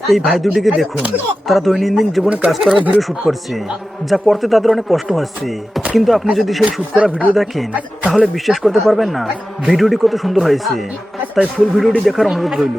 এই ভাই দুটিকে দেখুন, তারা দৈনন্দিন জীবনে কাজ করার ভিডিও শুট করছে, যা করতে তাদের অনেক কষ্ট হচ্ছে। কিন্তু আপনি যদি সেই শুট করা ভিডিও দেখেন তাহলে বিশ্বাস করতে পারবেন না ভিডিওটি কত সুন্দর হয়েছে। তাই ফুল ভিডিওটি দেখার অনুরোধ রইল।